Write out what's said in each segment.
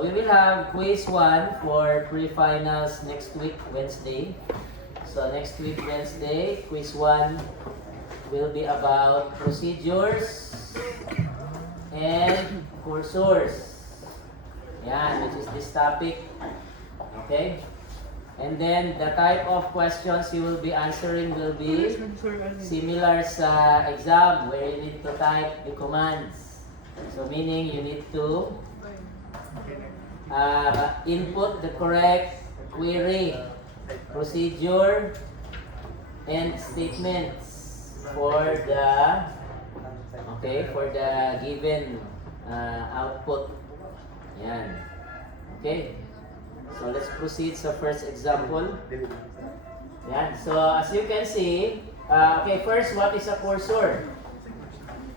So we will have quiz 1 for pre-finals next week, Wednesday. So next week, Wednesday, quiz 1 will be about procedures and cursors. Yan, which is this topic. Okay? And then the type of questions you will be answering will be similar sa exam where you need to type the commands. So meaning you need to input the correct query, procedure, and statements for the given output. Yan. Okay. So let's proceed sa first example. Yan. So as you can see, okay, first, what is a cursor?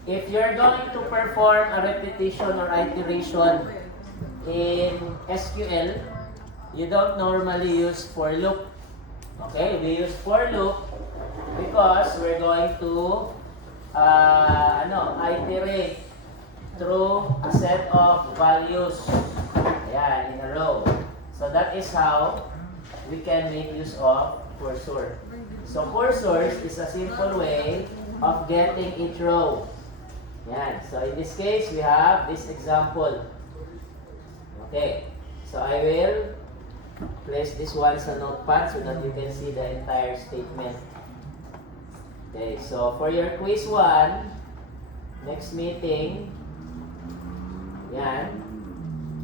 If you're going to perform a repetition or iteration in SQL, you don't normally use for loop. Okay, we use for loop because we're going to iterate through a set of values. Ayan, in a row. So that is how we can make use of cursor. So cursors is a simple way of getting each row. Yan. So in this case, we have this example. Okay. So I will place this one sa notepad so that you can see the entire statement. Okay. So for your quiz 1, next meeting, yan.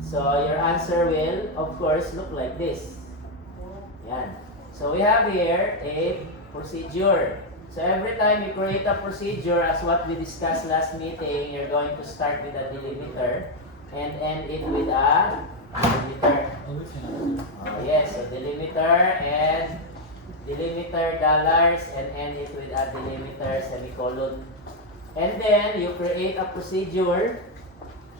So your answer will, of course, look like this. Yan. So we have here a procedure. So every time you create a procedure, as what we discussed last meeting, you're going to start with a delimiter and end it with a delimiter. Yes, so delimiter and delimiter dollars and end it with a delimiter semicolon. And then you create a procedure.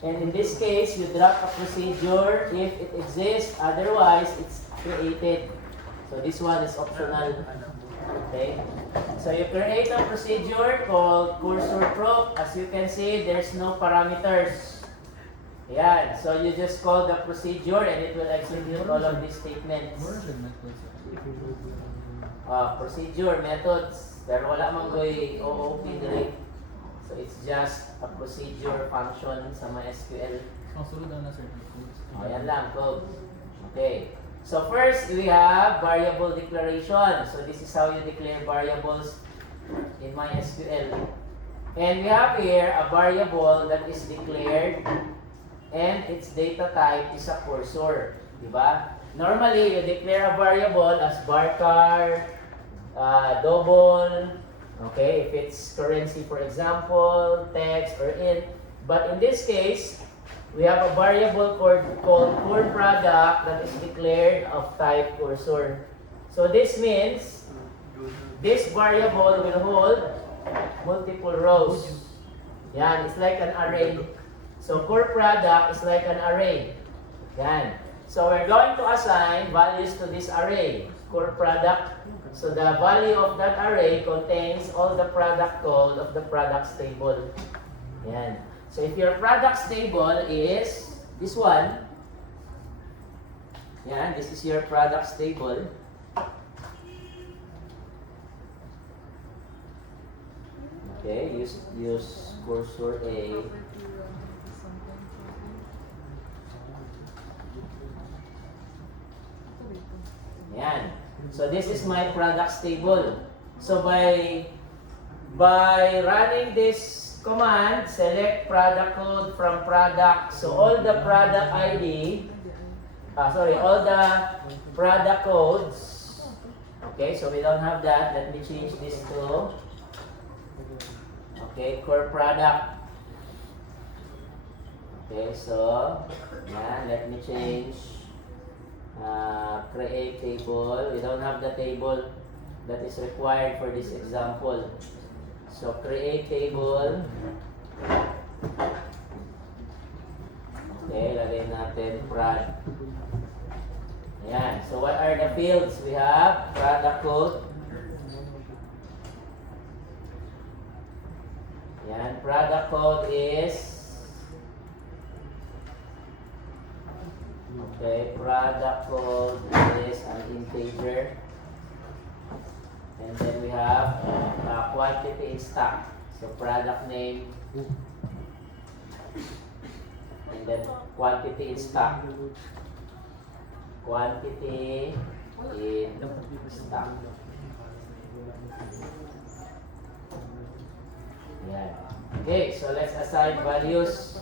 And in this case, you drop a procedure if it exists, otherwise it's created. So this one is optional. Okay? So you create a procedure called cursor proc. As you can see, there's no parameters. Yan. So you just call the procedure and it will execute all of these statements. Procedure, methods. Pero wala mang goy OOP direct. So it's just a procedure function sa MySQL. Ayan lang, code. Okay. So first, we have variable declaration. So this is how you declare variables in MySQL. And we have here a variable that is declared and its data type is a cursor. Diba? Normally, you declare a variable as varchar, double, okay, if it's currency, for example, text or int. But in this case, we have a variable called core product that is declared of type cursor. So this means this variable will hold multiple rows. Yan, it's like an array. So core product is like an array. Yan. So we're going to assign values to this array, core product. So the value of that array contains all the product code of the products table. Yan. So if your products table is this one, yan, this is your products table. Okay, use cursor A. Yan. So this is my products table. So by running this command, select product code from product. So all the product ID, all the product codes. Okay, so we don't have that. Let me change this to core product. Okay, so let me change. Create table. We don't have the table that is required for this example. So create table. Okay, lagay natin prod. Ayan. So what are the fields? We have product code. Ayan. Product code is Okay, product code is an integer. And then we have quantity in stock. So product name. And then quantity in stock. Quantity in stock. Yeah. Okay, so let's assign values.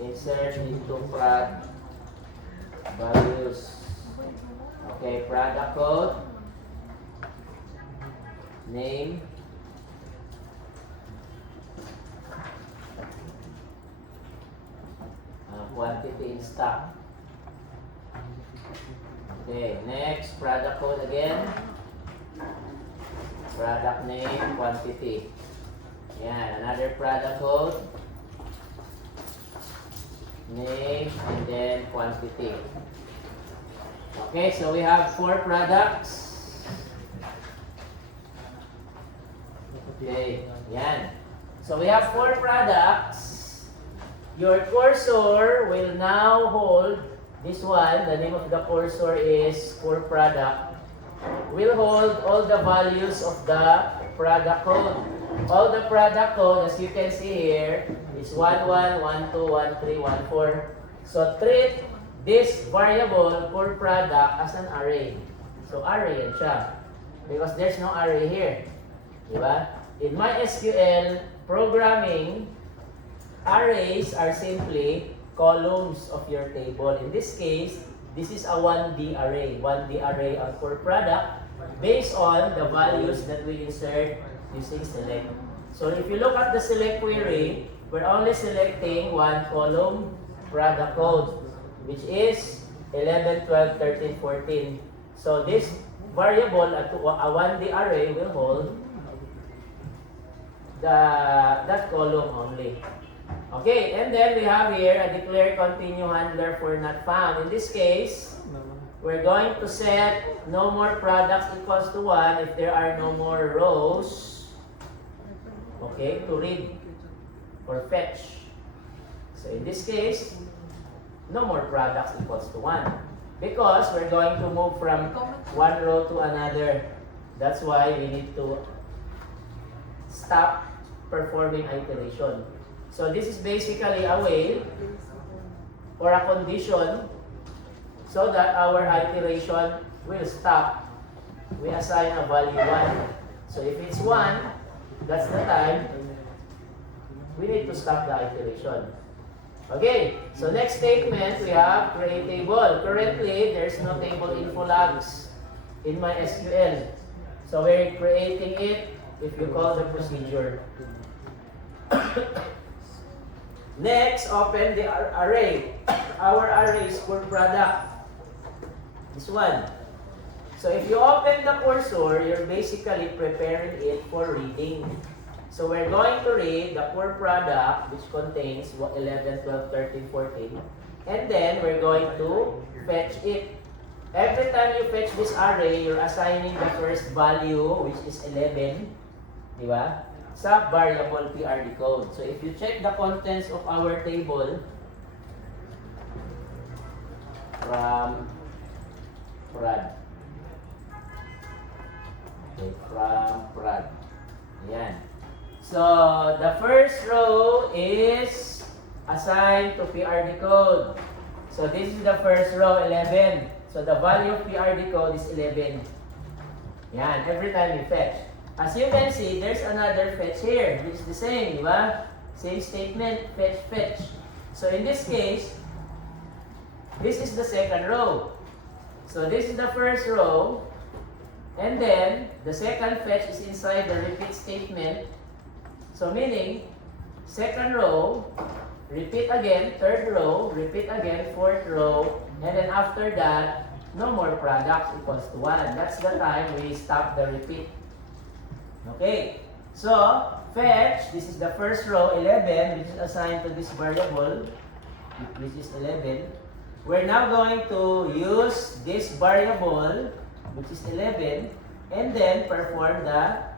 Insert into prod values. Okay, product code, name, quantity in stock. Okay, next, product code again. Product name, quantity. Yeah, another product code. Name, and then quantity. Okay, so we have 4 products. Okay, yan. So we have 4 products. Your cursor will now hold this one. The name of the cursor is core product. Will hold all the values of the product code. All the product code, as you can see here, is 11, 12, 13, 14. So treat this variable core product as an array. So array yan siya. Because there's no array here. Diba? In MySQL programming, arrays are simply columns of your table. In this case, this is a 1D array. 1D array of core product based on the values that we insert using select. So if you look at the select query, we're only selecting one column product code, which is 11, 12, 13, 14. So this variable, a 1D array, will hold that column only. Okay, and then we have here a declare continue handler for not found. In this case, we're going to set no more products equals to 1 if there are no more rows, okay, to read or fetch. So in this case, no more products equals to 1 because we're going to move from one row to another. That's why we need to stop performing iteration. So this is basically a way or a condition so that our iteration will stop. We assign a value 1. So if it's 1, that's the time we need to stop the iteration. Okay, so next statement we have create table. Currently, there's no table info logs in MySQL. So we're creating it if you call the procedure. Next, open the array. Our array is core product. This one. So if you open the cursor, you're basically preparing it for reading. So we're going to read the core product, which contains 11, 12, 13, 14. And then we're going to fetch it. Every time you fetch this array, you're assigning the first value, which is 11. Diba? Sa variable PRD code. So if you check the contents of our table from prod. Okay, from prod. Ayan. So the first row is assigned to PRD code. So this is the first row, 11. So the value of PRD code is 11. Yan, every time you fetch. As you can see, there's another fetch here, which is the same, di ba? Same statement, fetch, fetch. So in this case, this is the second row. So this is the first row, and then the second fetch is inside the repeat statement. So meaning, second row, repeat again, third row, repeat again, fourth row, and then after that, no more products equals to 1. That's the time we stop the repeat. Okay, so fetch, this is the first row, 11, which is assigned to this variable, which is 11. We're now going to use this variable, which is 11, and then perform the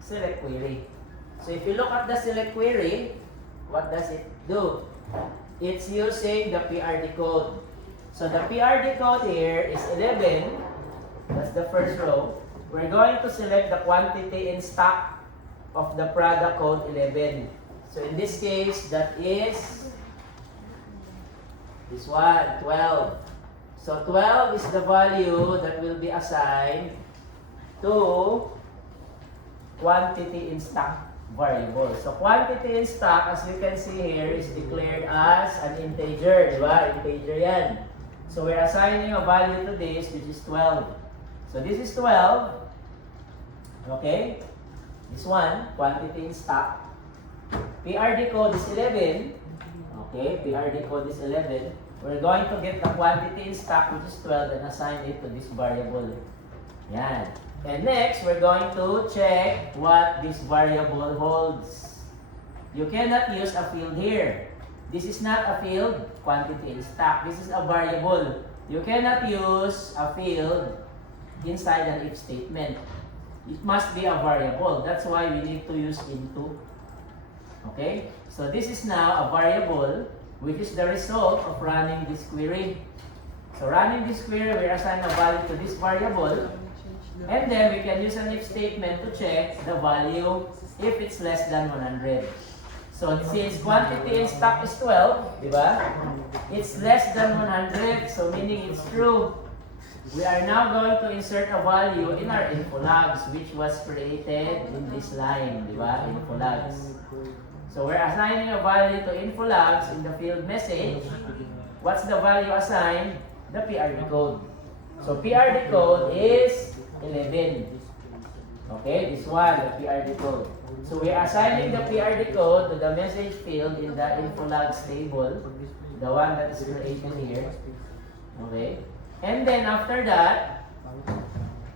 select query. So if you look at the select query, what does it do? it's using the PRD code. So the PRD code here is 11. That's the first row. We're going to select the quantity in stock of the product code 11. So in this case, that is this one, 12. So 12 is the value that will be assigned to quantity in stock variable. So quantity in stock, as you can see here, is declared as an integer, di ba? Integer yan. So we're assigning a value to this, which is 12. So this is 12. Okay? This one, quantity in stock. PRD code is 11. Okay, PRD code is 11. We're going to get the quantity in stock, which is 12, and assign it to this variable. Yan. And next, we're going to check what this variable holds. You cannot use a field here. This is not a field, quantity in stock. This is a variable. You cannot use a field inside an if statement. It must be a variable. That's why we need to use into. Okay? So this is now a variable, which is the result of running this query. So running this query, we assign a value to this variable. And then we can use an if statement to check the value if it's less than 100. So since quantity in stock is 12, di ba? It's less than 100, so meaning it's true. We are now going to insert a value in our info logs, which was created in this line, di ba? Info logs. So we're assigning a value to info logs in the field message. What's the value assigned? The PRD code. So PRD code is 11. Okay, this one, the PRD code. So we're assigning the PRD code to the message field in the info logs table, the one that is created here. Okay, and then after that,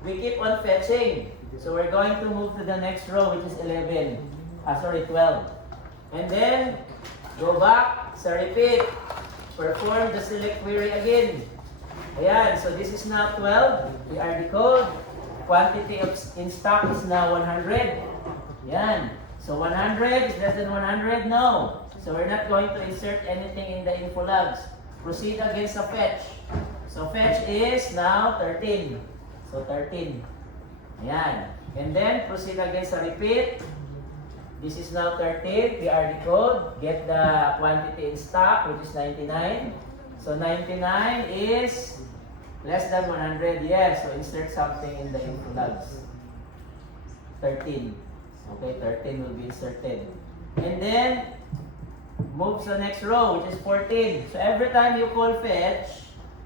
we keep on fetching. So we're going to move to the next row, which is 12. And then go back sa repeat. Perform the select query again. Ayan, so this is now 12. PRD code. Quantity of in stock is now 100. Yan. So 100 is less than 100? No. So we're not going to insert anything in the info logs. Proceed against a fetch. So fetch is now 13. So 13. Ayan. And then proceed against a repeat. This is now 13. PRD code. Get the quantity in stock, which is 99. So 99 is less than 100, yes. So insert something in the info logs. 13. Okay, 13 will be inserted. And then, move to the next row, which is 14. So every time you call fetch,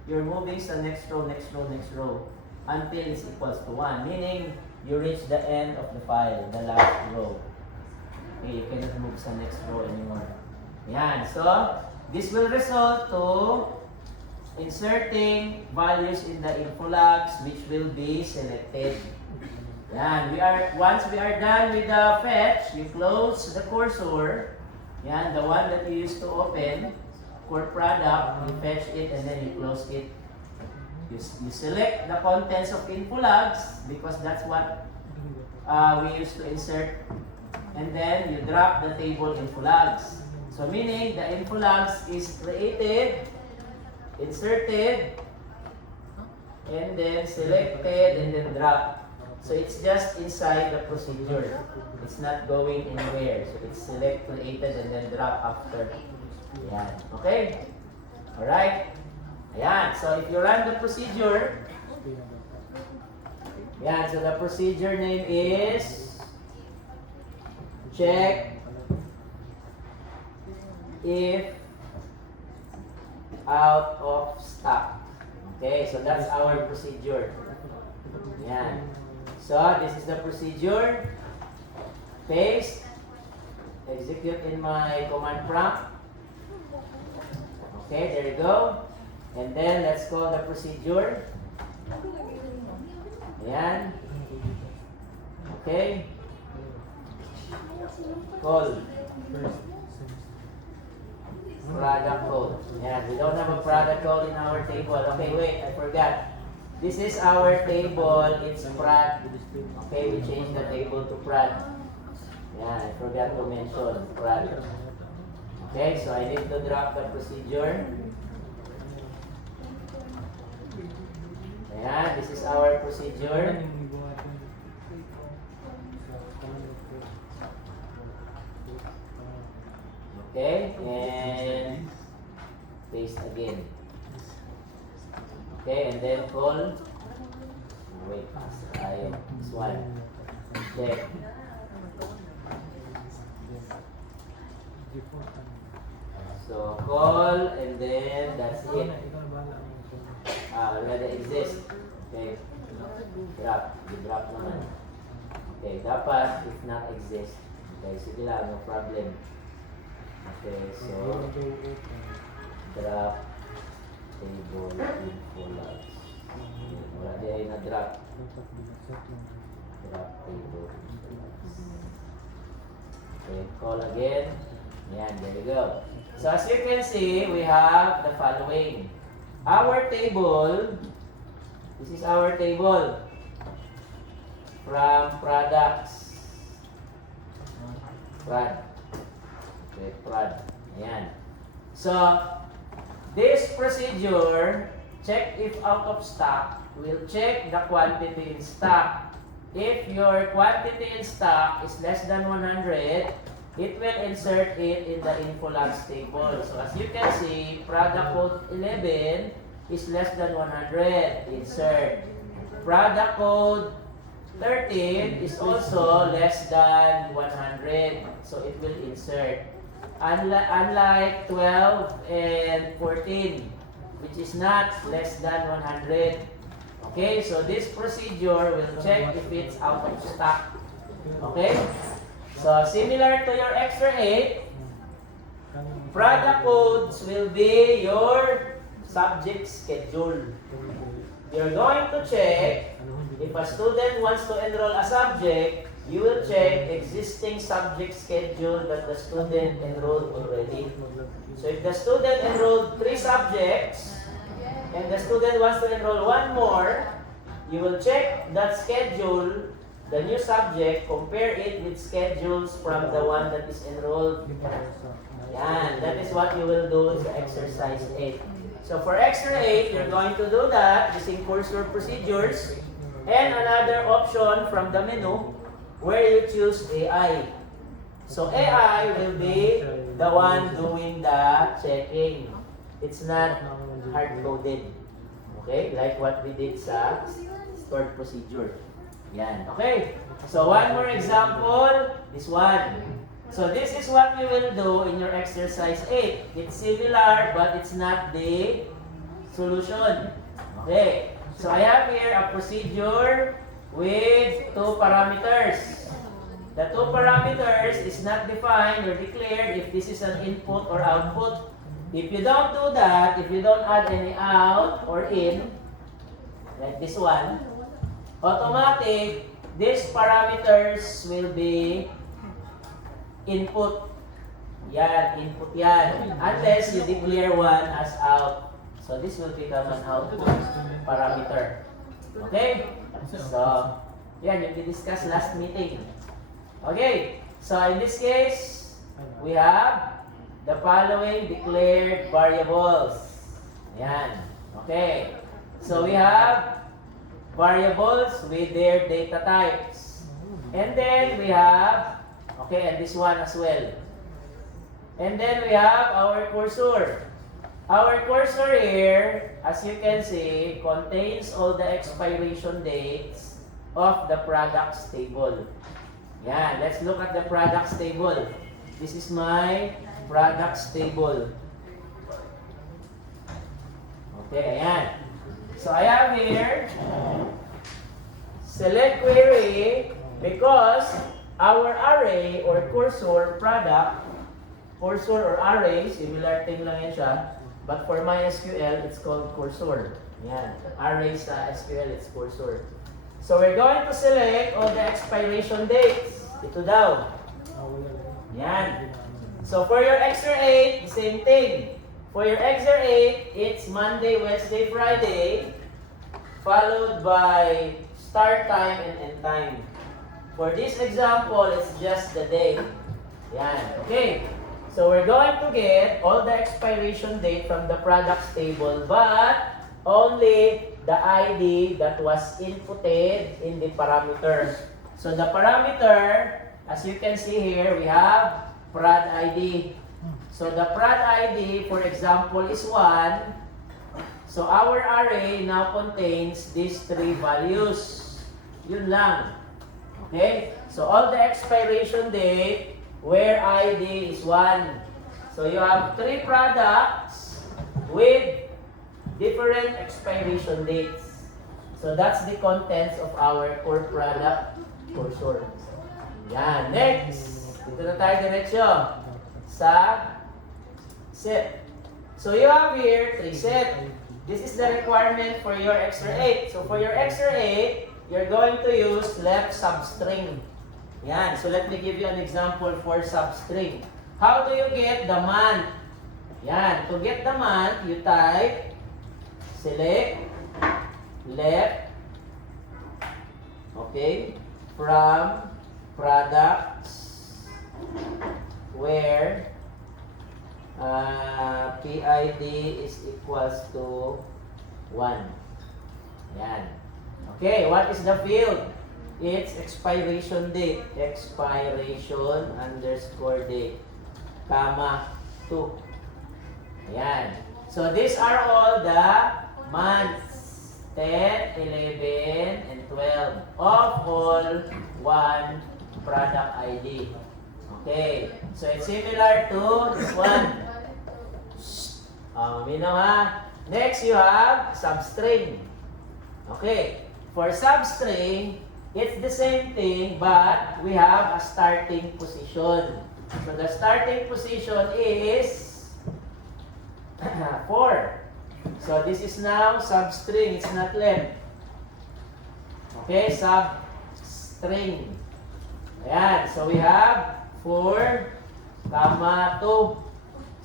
you're moving to the next row, next row, next row, until it's equals to 1. Meaning, you reach the end of the file, the last row. Okay, you cannot move to the next row anymore. Yan. So, this will result to inserting values in the info logs, which will be selected. Yan, once we are done with the fetch, you close the cursor. Yan, the one that you used to open for product, you fetch it and then you close it. You select the contents of info logs because that's what we used to insert, and then you drop the table info logs. So meaning the info logs is created, inserted, and then selected, and then dropped. So it's just inside the procedure. It's not going anywhere. So it's select, created, and then drop after. Ayan. Okay? Alright? Ayan. So if you run the procedure, ayan. So the procedure name is check if out of stock. Okay, so that's our procedure. Yan. So this is the procedure. Paste. Execute in my command prompt. Okay, there you go. And then let's call the procedure. Yan. Okay. Call. Product code. Yeah, we don't have a product code in our table. Okay, wait, I forgot. This is our table. It's Pratt. Okay, we changed the table to Pratt. Yeah, I forgot to mention Pratt. Okay, so I need to drop the procedure. Ayan, this is our procedure. Okay, and paste again. Okay, and then call. Wait, this one. Check. So call and then that's it. Already exist. Okay. Drop. I-drop naman. Okay, dapat if not exist. Okay, sige lang, no problem. Okay, so drop table info logs. Wala di ay na-drop. Drop table info logs. Okay, call again. Yan, there you go. So as you can see, we have the following. Our table, this is our table from products. Prod. Okay, prod. Ayan. So, this procedure, check if out of stock, will check the quantity in stock. If your quantity in stock is less than 100, it will insert it in the info logs table. So as you can see, product code 11 is less than 100. Insert. Product code 13 is also less than 100. So it will insert. Unlike 12 and 14, which is not less than 100. Okay, so this procedure will check if it's out of stock. Okay? So, similar to your extra 8, product codes will be your subject schedule. You're going to check if a student wants to enroll a subject, you will check existing subject schedule that the student enrolled already. So, if the student enrolled 3 subjects and the student wants to enroll 1 more, you will check that schedule, the new subject, compare it with schedules from the one that is enrolled. Yan, that is what you will do in the exercise 8. So for extra 8, you're going to do that using courseware procedures and another option from the menu where you choose AI. So AI will be the one doing the checking. It's not hard-coded. Okay? Like what we did sa stored procedure. Yan. Okay. So one more example, this one. So this is what you will do in your exercise 8. It's similar but it's not the solution. Okay. So I have here a procedure with 2 parameters. The 2 parameters is not defined or declared if this is an input or output. If you don't do that, if you don't add any out or in, like this one, automatic, these parameters will be input. Yan, input yan. Unless you declare one as out. So this will become an output parameter. Okay? So, yan, yung we-discuss last meeting. Okay, so in this case, we have the following declared variables. Yan. Okay. So we have variables with their data types. And then we have, okay, and this one as well. And then we have our cursor. Our cursor here, as you can see, contains all the expiration dates of the products table. Yeah, let's look at the products table. This is my products table. Okay, ayan. So I have here select query because our array or cursor product, cursor or array, similar thing lang yan siya, but for MySQL, it's called cursor. Yan. Array sa SQL, it's cursor. So we're going to select all the expiration dates. Ito daw. Yan. So for your extra 8, the same thing. For your extra 8, it's Monday, Wednesday, Friday, followed by start time and end time. For this example, it's just the day. Yan. Okay. So So we're going to get all the expiration date from the products table, but only the ID that was inputted in the parameter. So the parameter, as you can see here, we have prod ID. So the prod ID, for example, is 1. So our array now contains these 3 values. Yun lang. Okay? So all the expiration date where ID is 1. So you have 3 products with different expiration dates. So that's the contents of our core product cursor. Yan. Next, dito na tayo diretsyo sa set. So you have here 3 set. This is the requirement for your extra 8. So for your extra 8, you're going to use left substring. Yan. So let me give you an example for substring. How do you get the month? Yan. To get the month, you type select left, okay, from products where PID is equals to 1. Yan. Okay, what is the field? It's expiration date. Expiration underscore date. Comma 2. Ayan. So these are all the months. 10, 11, and 12 of all one product ID. Okay. So it's similar to this one. Minaw ha. Next you have substring. Okay. For substring, it's the same thing, but we have a starting position. So the starting position is 4. So this is now substring, it's not left. Okay, substring. Ayan, so we have 4, comma 2.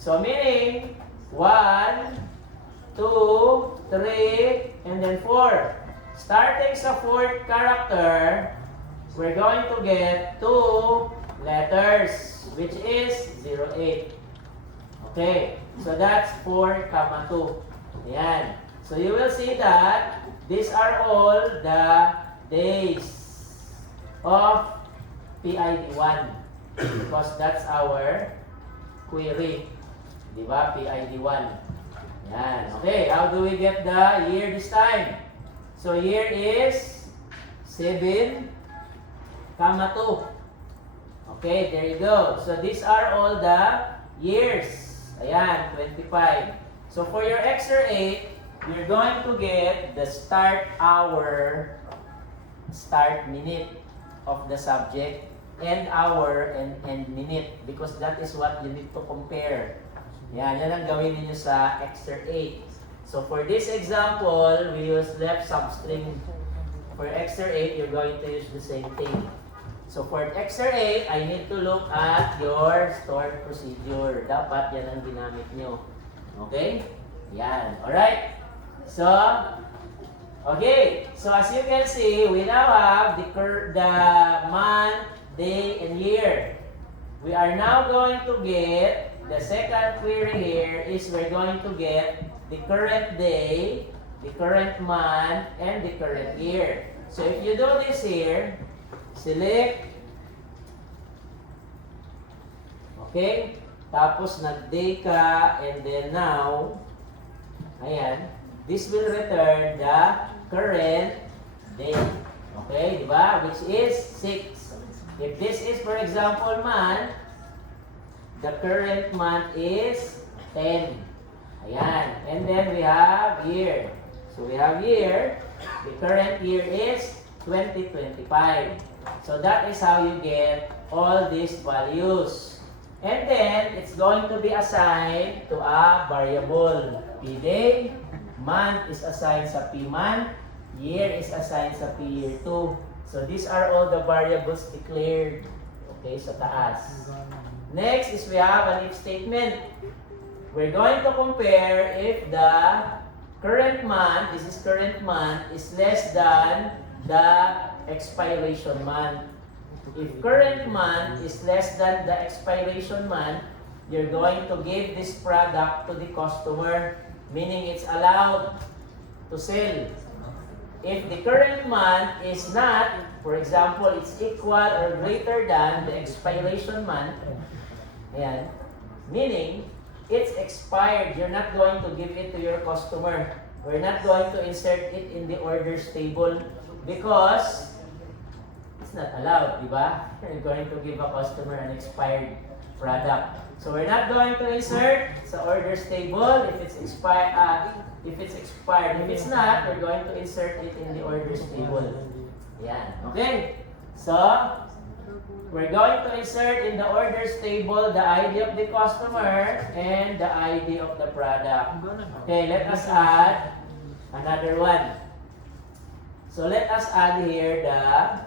So meaning 1, 2, 3, and then 4. Starting sa 4th character, we're going to get 2 letters, which is 08. Okay, so that's 4, comma 2. Ayan. So you will see that these are all the days of PID1 because that's our query. Diba? PID1. Ayan. Okay, how do we get the year this time? So here is 7, comma 2. Okay, there you go. So these are all the years. Ayan, 25. So for your extra 8, you're going to get the start hour, start minute of the subject, end hour, and end minute. Because that is what you need to compare. Yan ang gawin niyo sa extra 8. So for this example, we use left substring. For extra 8, you're going to use the same thing. So for extra 8, I need to look at your stored procedure. Dapat yan ang ginamit nyo. Okay? Yan. Alright? So, okay. So as you can see, we now have the month, day, and year. We are now going to get, the second query here is we're going to get the current day, the current month, and the current year. So if you do this here, select, okay, tapos nag-day ka, and then now, ayan, this will return the current day. Okay, di ba? Which is 6. If this is, for example, month, the current month is 10. Ayan. And then we have year. So we have year. The current year is 2025. So that is how you get all these values. And then, it's going to be assigned to a variable. P-day, month is assigned sa P-month, year is assigned sa P-year 2. So these are all the variables declared. Okay, sa taas. Next is we have an if statement. We're going to compare if the current month, this is current month, is less than the expiration month. If current month is less than the expiration month, you're going to give this product to the customer, meaning it's allowed to sell. If the current month is not, for example, it's equal or greater than the expiration month, ayan, meaning it's expired, you're not going to give it to your customer. We're not going to insert it in the orders table because it's not allowed, di ba? You're going to give a customer an expired product. So we're not going to insert sa orders table if it's expired. If it's not, we're going to insert it in the orders table. Yan. Okay? So, we're going to insert in the orders table the ID of the customer and the ID of the product. Okay, let us add another one. So, let us add here the,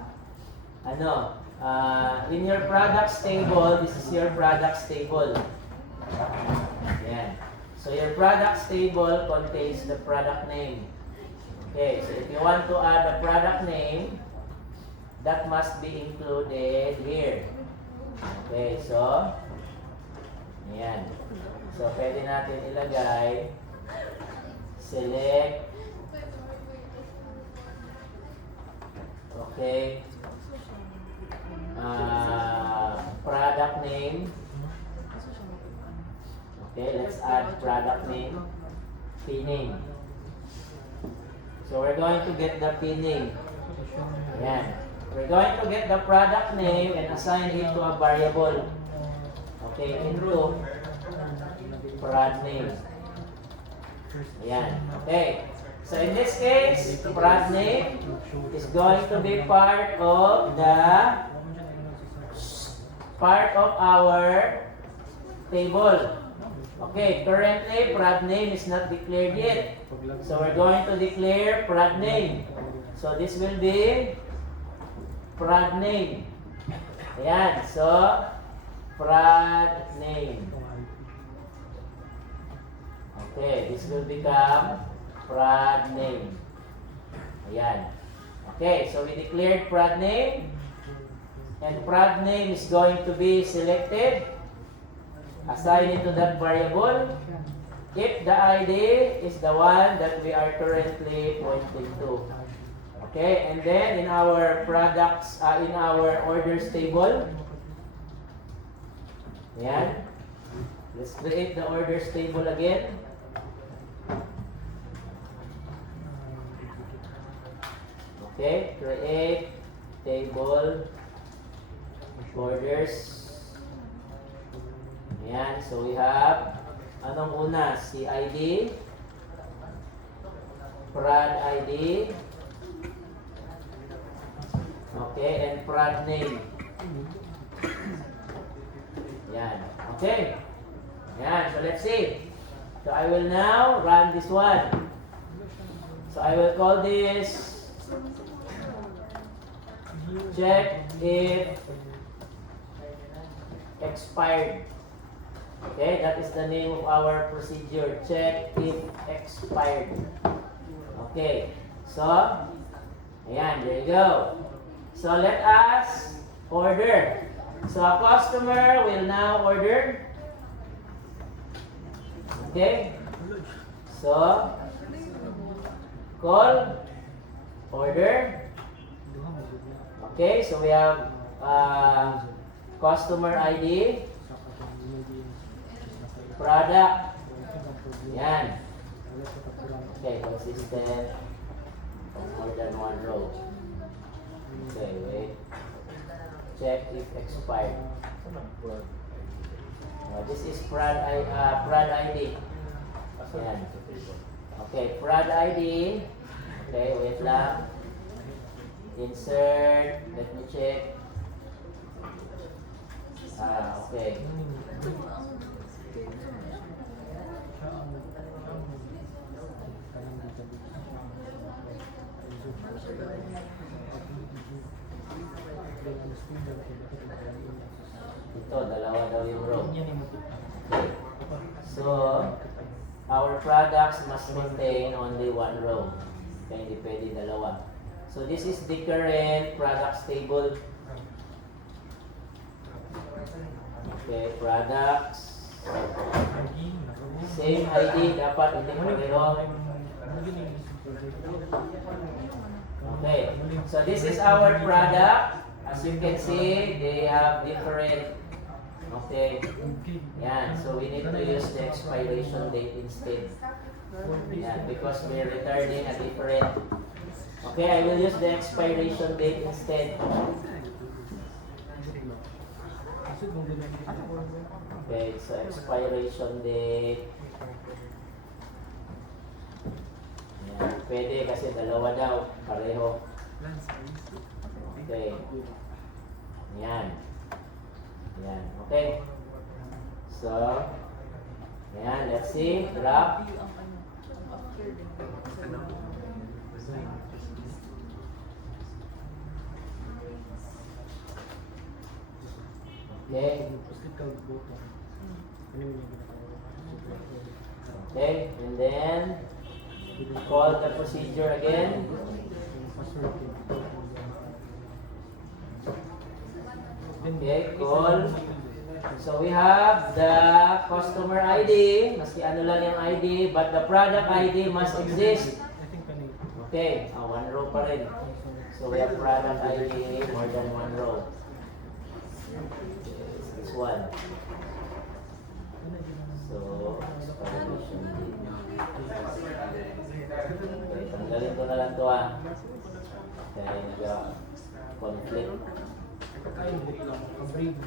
in your products table, this is your products table. Yan. So your products table contains the product name. Okay, so if you want to add a product name, that must be included here. Okay, so ayan. So pwede natin ilagay, select, okay, product name. Okay, let's add product name, P name. So we're going to get the P name. Ayan. We're going to get the product name and assign it to a variable. Okay, into prod name. Ayan. Okay. So in this case, prod name is going to be part of our table. Okay, currently prod name is not declared yet. So we're going to declare prod name. So this will be prod name. Ayan, so prod name. Okay, this will become prod name. Ayan. Okay, so we declared prod name. And prod name is going to be selected. Assign it to that variable if the ID is the one that we are currently pointing to. Okay, and then in our products, in our orders table, yan. Let's create the orders table again. Okay, create table orders. Ayan, so we have, anong una? CID, prod ID, okay, and prod name. Ayan, okay. Ayan, so let's see. So I will now run this one. So I will call this check if expired. Okay, that is the name of our procedure. Check if expired. Okay, so, ayan, there you go. So let us order. So a customer will now order. Okay, so, call, order. Okay, so we have customer ID. Product. Yan. Okay, consistent. More than one row. Okay, wait. Check if expired. This is prod ID. Yan. Okay, prod ID. Okay, wait lang. Insert. Let me check. Okay. Ito, dalawa daw yung row. Okay. So, our products must contain only one row. Kaya hindi pwede dalawa. So, this is the current products table. Okay, products. Same ID, dapat hindi pareho. Okay, so this is our product. As you can see, they have different. Okay, yan. So we need to use the expiration date instead. Yan, because we're returning a different. Okay, I will use the expiration date instead. Okay, so expiration date. Yan, pwede kasi dalawa daw, pareho. Okay. Yan. Yan, okay. So, yan, let's see. Drop. Okay. Okay, and then call the procedure again. Okay, call. So we have the customer ID, maski ano lang yung ID, but the product ID must exist. Okay, one row pa rin. So we have product ID more than one row. This one. So, expiration date. Okay, tanggalin ko na lang ito Kaya nag-conflict.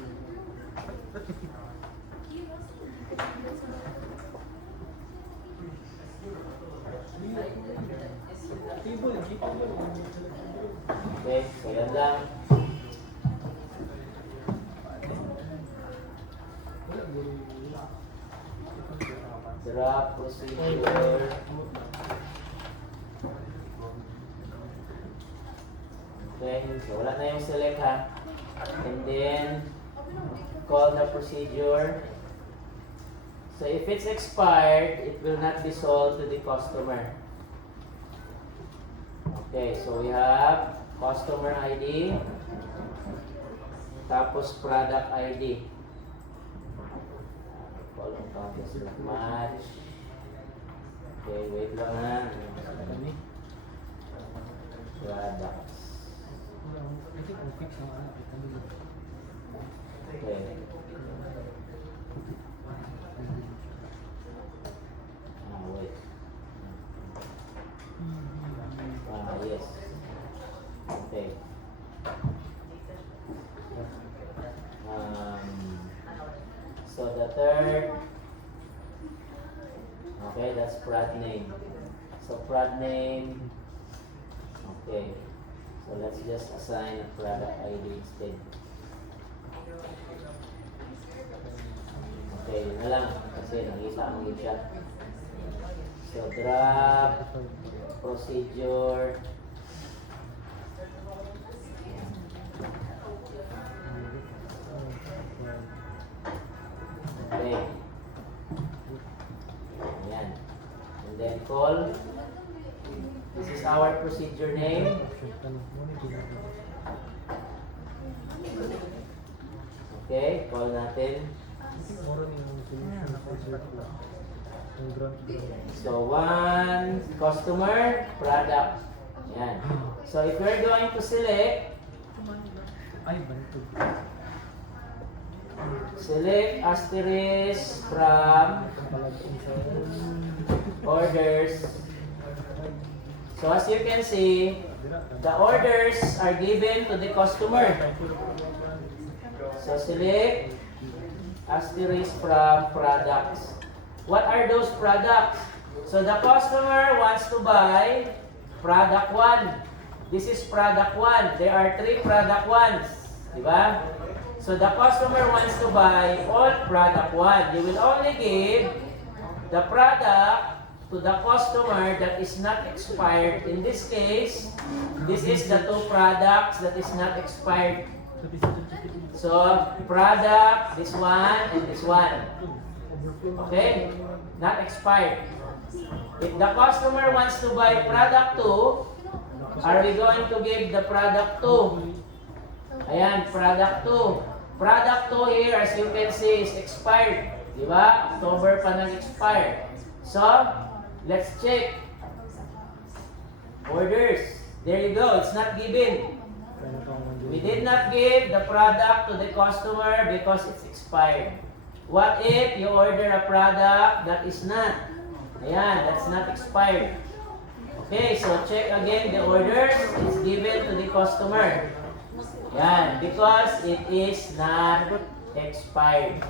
Okay, so yan lang. Drop procedure. Okay, so wala na yung select And then, call the procedure. So if it's expired, it will not be sold to the customer. Okay, so we have customer ID, tapos product ID. Call on contest match. Okay, wait lang Products. Okay. Wait. Yes. Okay. So the third. Okay, that's prod name. So prod name. Okay. So let's just assign a product ID instead. Okay, yun na lang. Kasi nakita ang siya. So drop procedure. Okay. Ayan. And then call. This is our procedure name. Okay, call natin. So, one customer, product. Yan. So, if we're going to select, asterisk from orders. So, as you can see, the orders are given to the customer. So, select asterisk from products. What are those products? So the customer wants to buy product 1. This is product 1. There are 3 product 1s. Diba? So the customer wants to buy all product 1. You will only give the product to the customer that is not expired. In this case, this is the 2 products that is not expired. So product, this one and this one. Okay? Not expired. If the customer wants to buy product 2, are we going to give the product 2? Ayan, product 2. Product 2 here, as you can see, is expired. Di ba? October pa nag-expire. So, let's check. Orders. There you go. It's not given. We did not give the product to the customer because it's expired. What if you order a product that is not? Ayan, that's not expired. Okay, so check again the orders. It's given to the customer. Ayan, because it is not expired.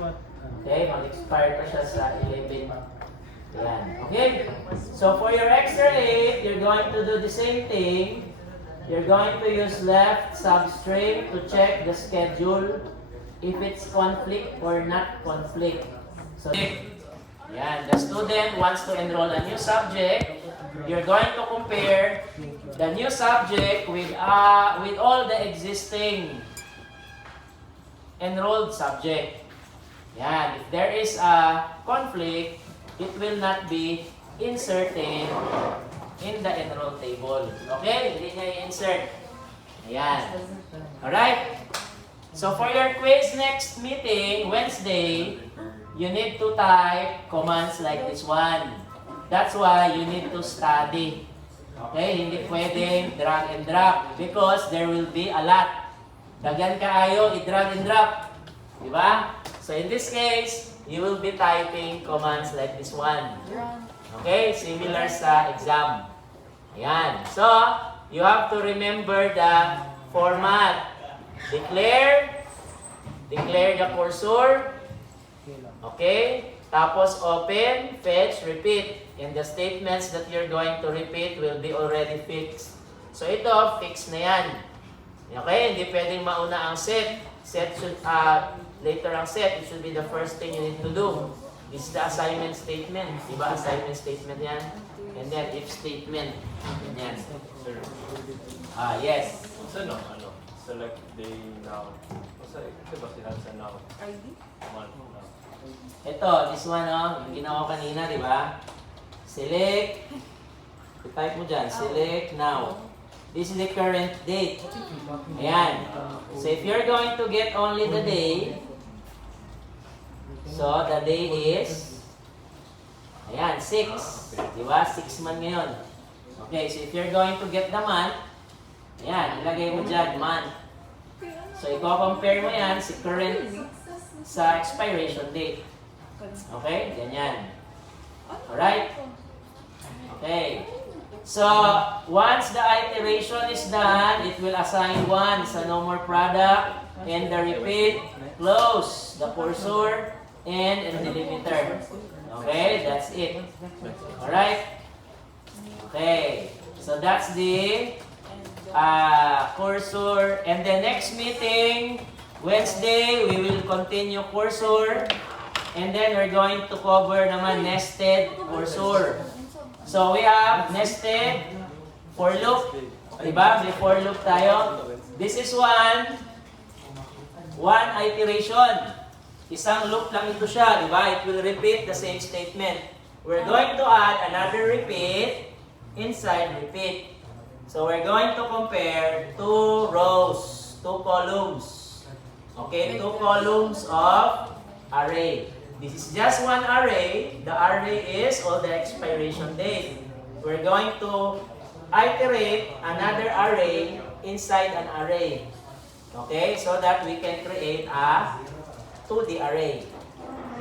Okay, mag-expire pa siya sa 11. Ayan, okay? So for your extra 8, you're going to do the same thing. You're going to use left substring to check the schedule if it's conflict or not conflict. So, yan, the student wants to enroll a new subject. You're going to compare the new subject with all the existing enrolled subject. Yan, if there is a conflict, it will not be inserted in the enroll table. Okay? Hindi niya i-insert. Ayan. Alright? So for your quiz next meeting, Wednesday, you need to type commands like this one. That's why you need to study. Okay? Hindi pwedeng drag and drop because there will be a lot. Daghan kaayo, i-drag and drop. Diba? So in this case, you will be typing commands like this one. Okay? Similar sa exam. Ayan. So, you have to remember the format. Declare the cursor. Okay? Tapos open, fetch, repeat. And the statements that you're going to repeat will be already fixed. So ito, fixed na yan. Okay? Hindi pwedeng mauna ang set. Set should, later ang set. It should be the first thing you need to do. This is the assignment statement. Diba? Assignment statement yan. And then if statement. Yan. Sir, Yes. so select day now. Kasi diba sila sa now? ID? Month now. Ito, this one, yung ginawa ko kanina, di ba? Select. I-type mo dyan. Select now. This is the current date. Ayan. So if you're going to get only the day, so the day is, ayan, 6. Di ba? 6 man ngayon. Okay, so if you're going to get the month, ayan, ilagay mo dyan, month. So i-compare mo yan si current sa expiration date. Okay? Ganyan. Alright? Okay. So, once the iteration is done, it will assign 1 sa no more product, and the repeat, close, the cursor, and delimiter. Okay? That's it. Alright? Okay. So, that's the cursor. And the next meeting, Wednesday, we will continue cursor. And then we're going to cover naman nested cursor. So we have nested for loop. Diba? May for loop tayo. This is one iteration. Isang loop lang ito siya. Diba? It will repeat the same statement. We're going to add another repeat inside repeat. So we're going to compare 2 rows, 2 columns. Okay, 2 columns of array. This is just one array. The array is all the expiration date. We're going to iterate another array inside an array. Okay, so that we can create a 2D array.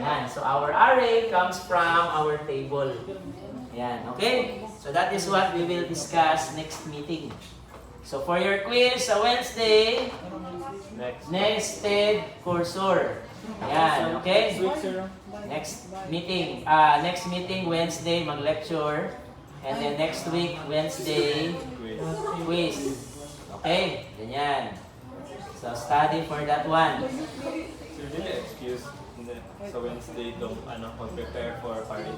Yan. So our array comes from our table. Yan. Okay? So that is what we will discuss next meeting. So for your quiz sa Wednesday, nested cursor. Yan, okay? Next meeting Wednesday mag-lecture, and then next week Wednesday quiz. Okay? Ganyan. So study for that one. Sir, dili excuse sa Wednesday to mag-prepare for party.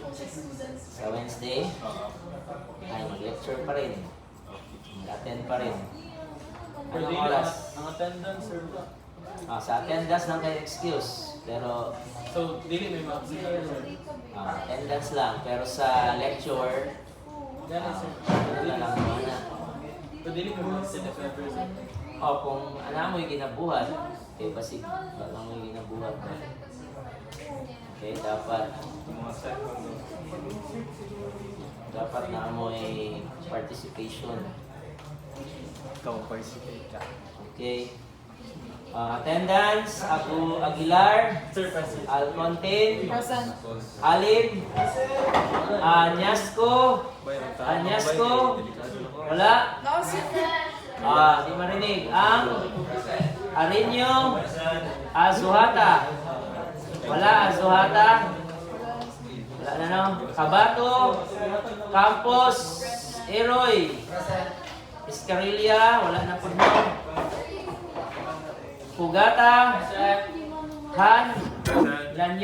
Sa Wednesday, ay mag-lecture pa rin. Mag-attend pa rin. Anong oras? Ang attendance, sir. Sa attendance lang kayo excuse. Pero So, dili may mag-sir. attendance lang. Pero sa lecture, ano na lang muna. So, dili may mag-sir. Kung ano mo yung ginabuhat, basig, ano mo yung ginabuhat. Okay, dapat Yung mga second. na amoy participation. Ikaw, participate ka. Okay. Attendance, Aguilar, Sir, Alcontin, Present. Alib, Anyasco, wala? No, sir. Di marinig. Ang Arinyo, Azuhata, wala, Azuhata, wala na no? Kabato, Campos, Eroy, Escarilla, wala na po no? Pugata, Han, Lanyo.